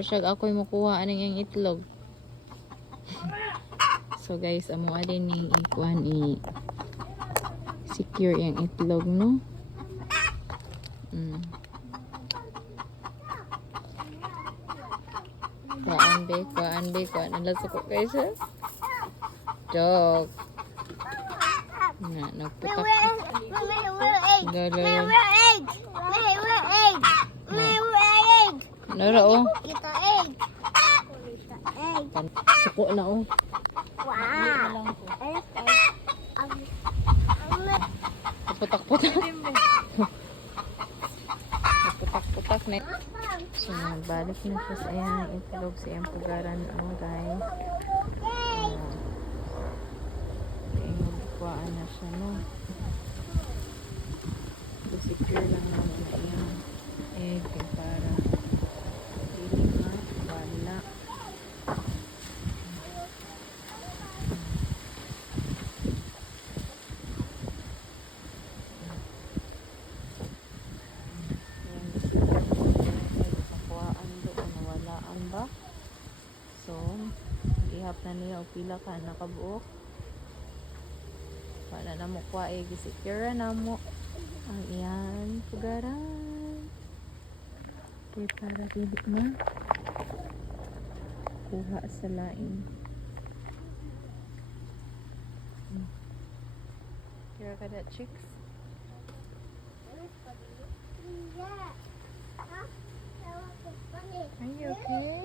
Siya ako'y makuha aning yung itlog. So guys, amo din ni ikuan secure yung itlog, no? Kuan be. Nalasok ko guys, ha? Dog. Nagputak. Nara, oh. Ito egg. Suko na, oh. Wow. Putak-putak. Putak-putak na. So, balik na siya sa ayan. Itlog sa iyang pugaran. Oh, guys. Kuhaan na siya, no? So, secure lang naman na iyang egg para hindi wala. Ba? So, ihap na niya o pila ka nakabuok. Wala na mo kwa secure na mo ang iyan pugaran. Okay, para dili na kuha sa lain. Kira ka that chicks? Are you okay?